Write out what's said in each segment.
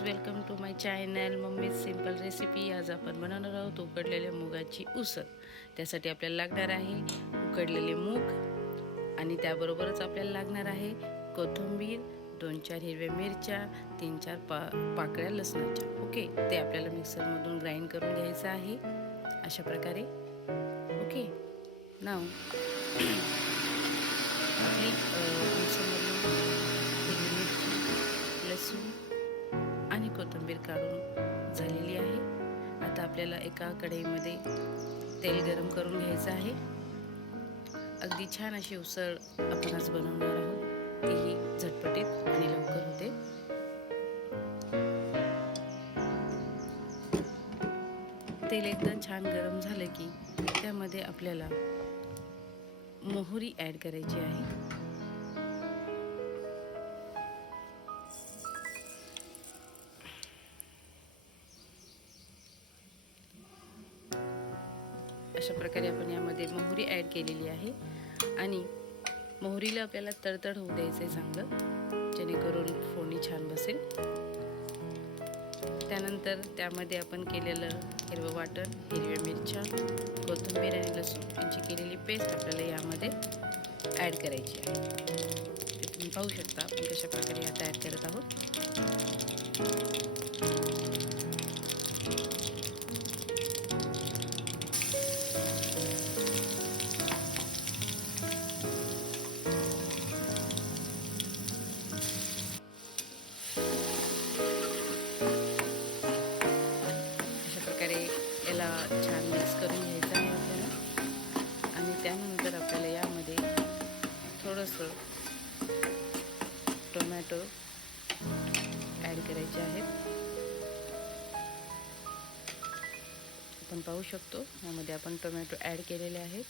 Welcome to my channel mummy simple recipe. आज आपण बनवणार आहोत उकडलेल्या मुगाची उसळ। त्यासाठी आपल्याला लागणार आहे उकडलेले मूग आणि त्याबरोबरच आपल्याला लागणार आहे कोथिंबीर, 2-4 हिरव्या मिरच्या, 3-4 पाकळ्या लसणाच्या। ओके, ते आपल्याला मिक्सरमधून ग्राइंड करून घ्यायचं आहे अशा प्रकारे। ओके, नाव आपली मिक्सरमधून हिरवी मिरची, लसूण आणि कोथिंबीर काढून झालेली आहे। आता आपल्याला एका कढईमध्ये तेल गरम करून घ्यायचं आहे। अगदी छान अशी उसळ आपण आज बनवणार आहोत, तीही झटपटीत आणि लवकर होते। तेल एकदम छान गरम झालं की त्यामध्ये आपल्याला मोहरी ॲड करायची आहे। अशा प्रकारे आपण यामध्ये मोहरी ॲड केलेली आहे आणि मोहरीला आपल्याला तडतड होऊ द्यायचं आहे चांगलं, जेणेकरून फोडणी छान बसेल। त्यानंतर त्यामध्ये आपण केलेलं हिरवं वाटण, हिरव्या मिरच्या, कोथिंबीर आणि लसूण यांची केलेली पेस्ट आपल्याला यामध्ये ॲड करायची आहे। ते तुम्ही पाहू शकता आपण कशा प्रकारे आता ॲड करत आहोत। याला छान मिक्स करून घ्यायचं आहे आपल्याला आणि त्यानंतर आपल्याला यामध्ये थोडंसं टोमॅटो ॲड करायचे आहेत। आपण पाहू शकतो यामध्ये आपण टोमॅटो ॲड केलेले आहेत।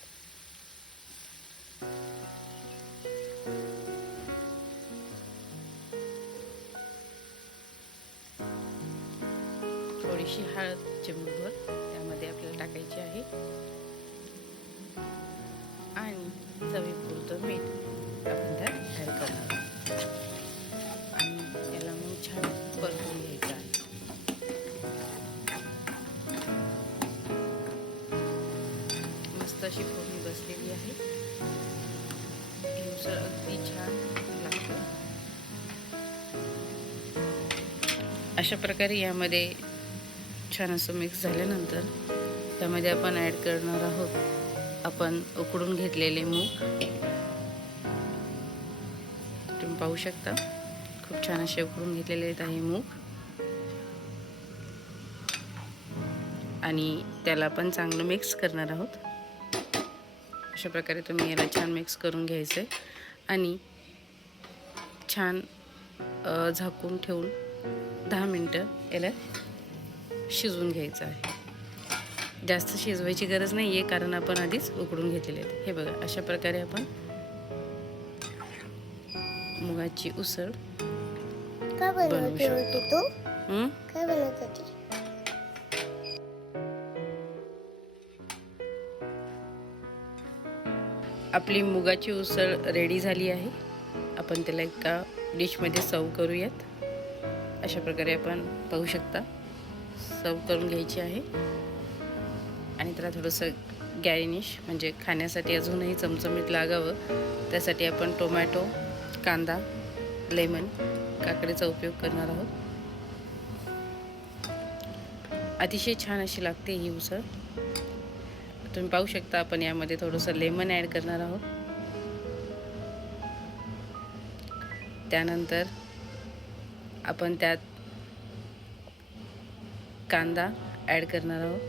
थोडीशी हळद चिमूटभर त्यामध्ये आपल्याला टाकायची आहे आणि चवीपुरतं मीठ आपण त्यात ॲड करणार आहोत आणि याला मग छान परतून घ्यायचं आहे। मस्त अशी फोडणी बसलेली आहे। ही उसळ अगदी छान लागते। अशा प्रकारे यामध्ये छान असं मिक्स झाल्यानंतर त्यामध्ये आपण ॲड करणार आहोत आपण उकडून घेतलेले मूग। तुम्ही पाहू शकता खूप छान असे उकडून घेतलेले आहेत आहे मूग आणि त्याला पण चांगलं मिक्स करणार आहोत। अशा प्रकारे तुम्ही याला छान मिक्स करून घ्यायचं आहे आणि छान झाकून ठेवून 10 मिनटं याला शिजवून घ्यायचं आहे। जास्त शिजवायची गरज नाही आहे कारण आपण आधीच उकडून घेतलेले आहेत। हे बघा, अशा प्रकारे आपण मुगाची उसळ बनवू शकतो। काय बनवत होती? आपली मुगाची उसळ रेडी झाली आहे। आपण त्याला एका डिशमध्ये सर्व करूयात। अशा प्रकारे आपण पाहू शकता सर्व करून घ्यायची आहे आणि त्याला थोडंसं गॅर्निश म्हणजे खाण्यासाठी अजूनही चमचमीत लागावं त्यासाठी आपण टोमॅटो, कांदा, लेमन, काकडीचा उपयोग करणार आहोत। अतिशय छान अशी लागते ही उसळ। तुम्ही पाहू शकता आपण यामध्ये थोडंसं लेमन ॲड करणार आहोत। त्यानंतर आपण त्यात कांदा ॲड करणार आहोत।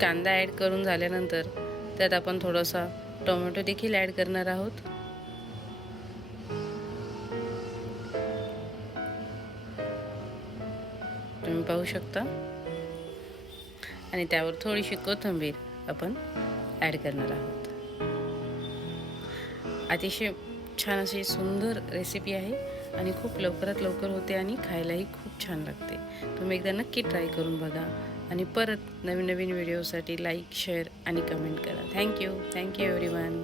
कांदा ॲड करून झाल्यानंतर त्यात आपण थोडासा टोमॅटो देखील ॲड करणार आहोत। तुम्ही पाहू शकता आणि त्यावर थोडीशी कोथिंबीर आपण ॲड करणार आहोत। अतिशय छान अशी सुंदर रेसिपी आहे आणि खूप लवकरात लवकर होते आणि खायलाही खूप छान लागते। तुम्ही एकदा नक्की ट्राय करून बघा आणि परत नवीन नवीन व्हिडिओसाठी लाईक, शेअर आणि कमेंट करा। Thank you everyone.